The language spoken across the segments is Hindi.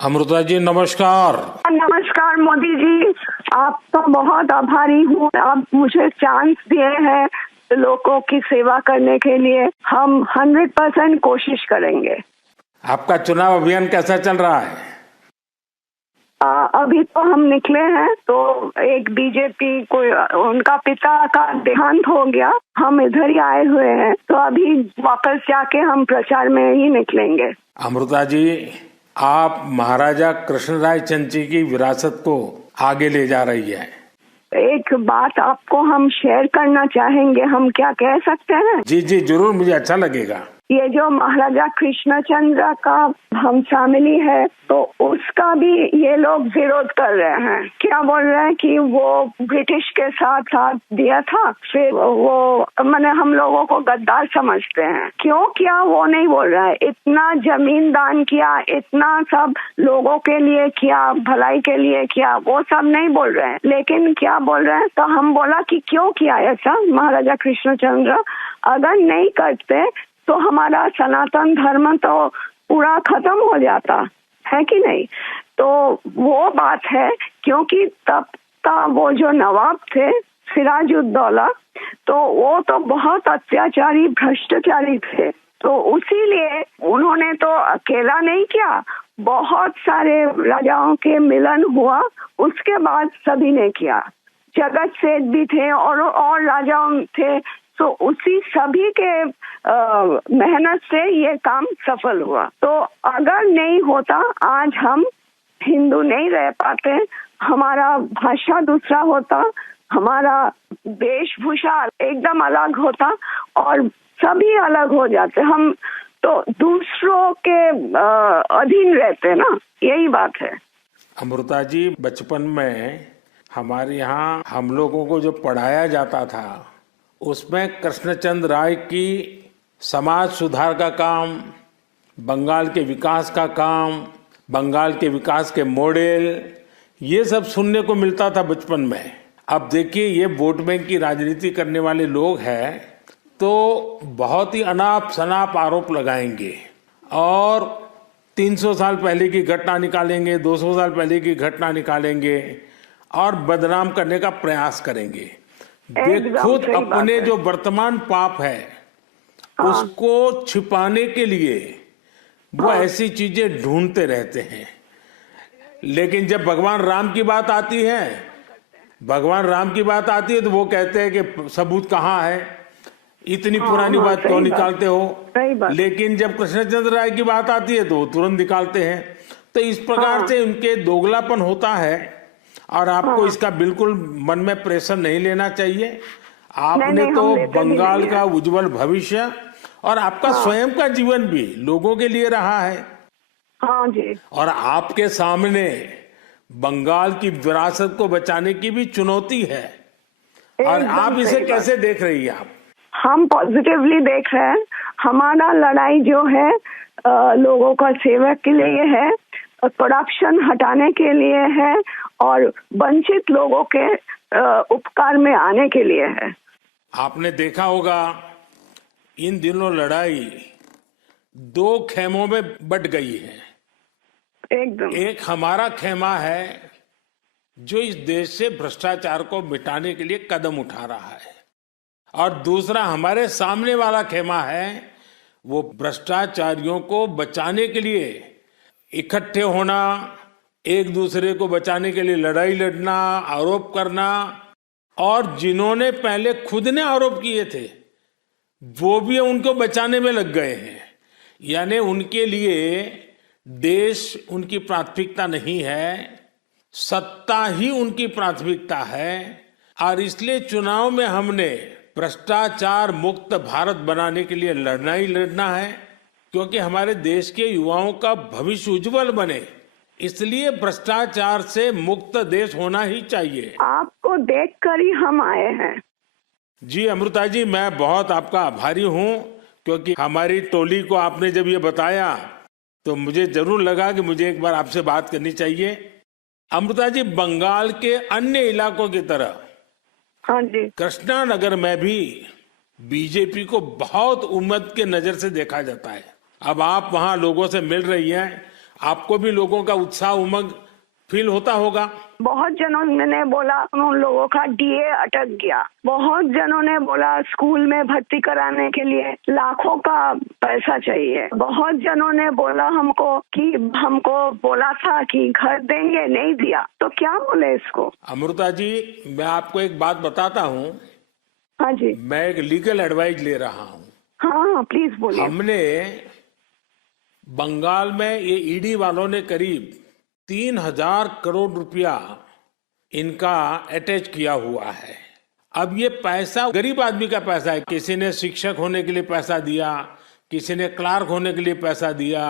अमृता जी नमस्कार। नमस्कार मोदी जी, आपका बहुत आभारी हूँ। आप मुझे चांस दिए हैं लोगों की सेवा करने के लिए। हम 100% कोशिश करेंगे। आपका चुनाव अभियान कैसा चल रहा है? अभी तो हम निकले हैं, तो एक बीजेपी कोई उनका पिता का देहांत हो गया, हम इधर ही आए हुए हैं, तो अभी वापस जाके हम प्रचार में ही निकलेंगे। अमृता जी, आप महाराजा कृष्णराय चंद की विरासत को आगे ले जा रही है। एक बात आपको हम शेयर करना चाहेंगे, हम क्या कह सकते हैं? जी जी जरूर, मुझे अच्छा लगेगा। ये जो महाराजा कृष्णचंद्र का हम फैमिली है, तो उसका भी ये लोग विरोध कर रहे हैं। क्या बोल रहे हैं कि वो ब्रिटिश के साथ साथ दिया था, फिर वो मैंने हम लोगों को गद्दार समझते हैं। क्यों किया वो नहीं बोल रहा है। इतना जमीन दान किया, इतना सब लोगों के लिए किया, भलाई के लिए किया, वो सब नहीं बोल रहे हैं। लेकिन क्या बोल रहे हैं, तो हम बोला कि क्यों किया ऐसा महाराजा कृष्णचंद्र, अगर नहीं करते तो हमारा सनातन धर्म तो पूरा खत्म हो जाता है कि नहीं। तो वो बात है, क्योंकि तब का वो जो नवाब थे सिराजुद्दौला, तो वो तो बहुत अत्याचारी भ्रष्टाचारी थे। तो उसीलिए उन्होंने तो अकेला नहीं किया, बहुत सारे राजाओं के मिलन हुआ, उसके बाद सभी ने किया। जगत सेठ भी थे और राजाओं थे, तो उसी सभी के मेहनत से ये काम सफल हुआ। तो अगर नहीं होता, आज हम हिंदू नहीं रह पाते, हमारा भाषा दूसरा होता, हमारा वेशभूषा एकदम अलग होता और सभी अलग हो जाते। हम तो दूसरों के अधीन रहते ना, यही बात है। अमृता जी, बचपन में हमारे यहाँ हम लोगों को जो पढ़ाया जाता था, उसमें कृष्णचंद्र राय की समाज सुधार का काम, बंगाल के विकास का काम, बंगाल के विकास के मॉडल, ये सब सुनने को मिलता था बचपन में। अब देखिए, ये वोट बैंक की राजनीति करने वाले लोग हैं, तो बहुत ही अनाप शनाप आरोप लगाएंगे और 300 साल पहले की घटना निकालेंगे, 200 साल पहले की घटना निकालेंगे और बदनाम करने का प्रयास करेंगे। वे खुद अपने जो वर्तमान पाप है, हाँ, उसको छिपाने के लिए वो ऐसी चीजें ढूंढते रहते हैं। लेकिन जब भगवान राम की बात आती है, तो वो कहते हैं कि सबूत कहाँ है, इतनी पुरानी बात क्यों निकालते हो। लेकिन जब कृष्णचंद्र राय की बात आती है तो वो तुरंत निकालते हैं। तो इस प्रकार से उनके दोगलापन होता है और आपको इसका बिल्कुल मन में प्रेशर नहीं लेना चाहिए। आपने तो बंगाल का उज्जवल भविष्य और आपका स्वयं का जीवन भी लोगों के लिए रहा है। हाँ जी। और आपके सामने बंगाल की विरासत को बचाने की भी चुनौती है, और आप इसे कैसे देख रही हैं? आप? हम पॉजिटिवली देख रहे हैं। हमारा लड़ाई जो है लोगों का सेवा के लिए है, करप्शन हटाने के लिए है और वंचित लोगों के उपकार में आने के लिए है। आपने देखा होगा, इन दिनों लड़ाई 2 खेमों में बट गई है। एकदम। एक हमारा खेमा है जो इस देश से भ्रष्टाचार को मिटाने के लिए कदम उठा रहा है, और दूसरा हमारे सामने वाला खेमा है, वो भ्रष्टाचारियों को बचाने के लिए इकट्ठे होना, एक दूसरे को बचाने के लिए लड़ाई लड़ना, आरोप करना, और जिन्होंने पहले खुद ने आरोप किए थे वो भी उनको बचाने में लग गए हैं। यानी उनके लिए देश उनकी प्राथमिकता नहीं है, सत्ता ही उनकी प्राथमिकता है। और इसलिए चुनाव में हमने भ्रष्टाचार मुक्त भारत बनाने के लिए लड़ना ही लड़ना है, क्योंकि हमारे देश के युवाओं का भविष्य उज्जवल बने, इसलिए भ्रष्टाचार से मुक्त देश होना ही चाहिए। आपको देखकर ही हम आए हैं। जी अमृता जी, मैं बहुत आपका आभारी हूँ, क्योंकि हमारी टोली को आपने जब ये बताया तो मुझे जरूर लगा कि मुझे एक बार आपसे बात करनी चाहिए। अमृता जी, बंगाल के अन्य इलाकों की तरह हाँ जी, कृष्णा नगर में भी बीजेपी को बहुत उम्मीद के नजर से देखा जाता है। अब आप वहां लोगों से मिल रही हैं आपको भी लोगों का उत्साह उमंग फील होता होगा। बहुत जनों ने बोला उन लोगों का डीए अटक गया, बहुत जनों ने बोला स्कूल में भर्ती कराने के लिए लाखों का पैसा चाहिए, बहुत जनों ने बोला हमको कि हमको बोला था कि घर देंगे, नहीं दिया। तो क्या बोले इसको। अमृता जी, मैं आपको एक बात बताता हूँ। हाँ जी। मैं एक लीगल एडवाइस ले रहा हूँ। हाँ प्लीज बोलिए। हमने बंगाल में ये ईडी वालों ने करीब 3,000 करोड़ रुपया इनका अटैच किया हुआ है। अब ये पैसा गरीब आदमी का पैसा है। किसी ने शिक्षक होने के लिए पैसा दिया, किसी ने क्लार्क होने के लिए पैसा दिया।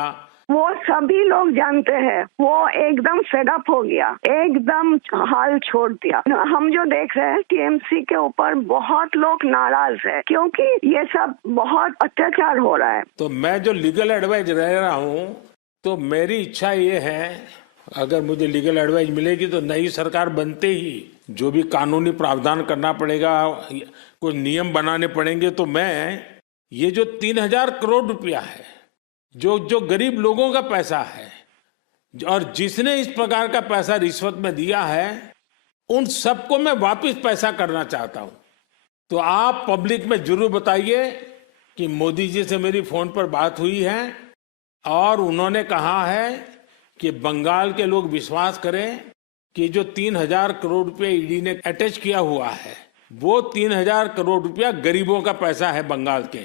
वो सभी लोग जानते हैं। वो एकदम फेडअप हो गया, एकदम हाल छोड़ दिया। हम जो देख रहे हैं टीएमसी के ऊपर बहुत लोग नाराज है क्योंकि ये सब बहुत अत्याचार हो रहा है। तो मैं जो लीगल एडवाइस ले रहा हूँ, तो मेरी इच्छा ये है, अगर मुझे लीगल एडवाइस मिलेगी तो नई सरकार बनते ही जो भी कानूनी प्रावधान करना पड़ेगा, कुछ नियम बनाने पड़ेंगे, तो मैं ये जो 3,000 करोड़ रुपया है, जो गरीब लोगों का पैसा है और जिसने इस प्रकार का पैसा रिश्वत में दिया है, उन सबको मैं वापस पैसा करना चाहता हूं। तो आप पब्लिक में जरूर बताइए कि मोदी जी से मेरी फोन पर बात हुई है और उन्होंने कहा है कि बंगाल के लोग विश्वास करें कि जो 3,000 करोड़ रुपया ईडी ने अटैच किया हुआ है, वो 3,000 करोड़ रुपया गरीबों का पैसा है बंगाल के,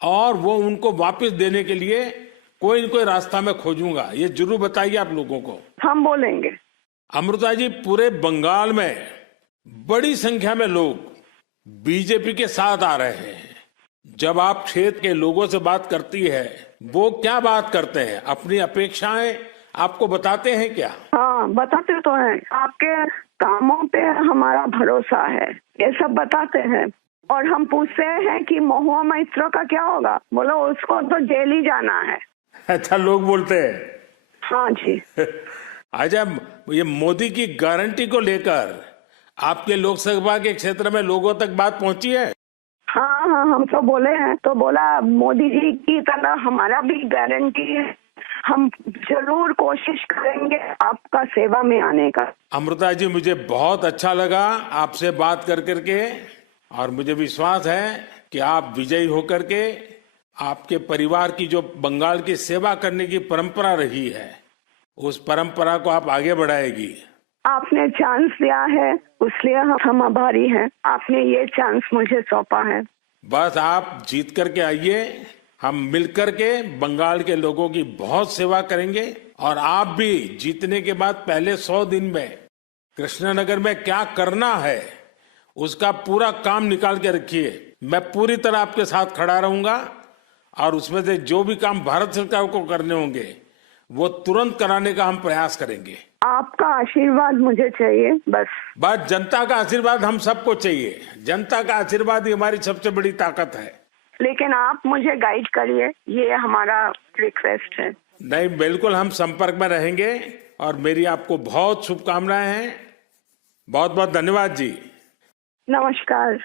और वो उनको वापस देने के लिए कोई न कोई रास्ता मैं खोजूंगा। ये जरूर बताइए आप लोगों को। हम बोलेंगे। अमृता जी, पूरे बंगाल में बड़ी संख्या में लोग बीजेपी के साथ आ रहे हैं। जब आप क्षेत्र के लोगों से बात करती है, वो क्या बात करते हैं? अपनी अपेक्षाएं आपको बताते हैं क्या? हाँ बताते तो हैं। आपके कामों पे हमारा भरोसा है, ये सब बताते हैं। और हम पूछते हैं कि महुआ मैत्रो का क्या होगा, बोलो उसको तो जेल ही जाना है। अच्छा, लोग बोलते हैं। हाँ जी। अच्छा, ये मोदी की गारंटी को लेकर आपके लोकसभा के क्षेत्र में लोगों तक बात पहुंची है? हाँ हाँ, हम तो बोले हैं। तो बोला मोदी जी की तरह हमारा भी गारंटी है, हम जरूर कोशिश करेंगे आपका सेवा में आने का। अमृता जी, मुझे बहुत अच्छा लगा आपसे बात कर करके, और मुझे विश्वास है कि आप विजयी होकर के आपके परिवार की जो बंगाल की सेवा करने की परंपरा रही है, उस परंपरा को आप आगे बढ़ाएगी। आपने चांस दिया है, इसलिए हम आभारी हैं। आपने ये चांस मुझे सौंपा है। बस आप जीत करके आइए, हम मिलकर के बंगाल के लोगों की बहुत सेवा करेंगे। और आप भी जीतने के बाद पहले 100 दिन में कृष्णनगर में क्या करना है, उसका पूरा काम निकाल के रखिए। मैं पूरी तरह आपके साथ खड़ा रहूंगा, और उसमें से जो भी काम भारत सरकार को करने होंगे वो तुरंत कराने का हम प्रयास करेंगे। आपका आशीर्वाद मुझे चाहिए बस जनता का आशीर्वाद हम सबको चाहिए। जनता का आशीर्वाद ही हमारी सबसे बड़ी ताकत है। लेकिन आप मुझे गाइड करिए, ये हमारा रिक्वेस्ट है। नहीं, बिल्कुल हम संपर्क में रहेंगे, और मेरी आपको बहुत शुभकामनाएं हैं। बहुत बहुत धन्यवाद जी। नमस्कार।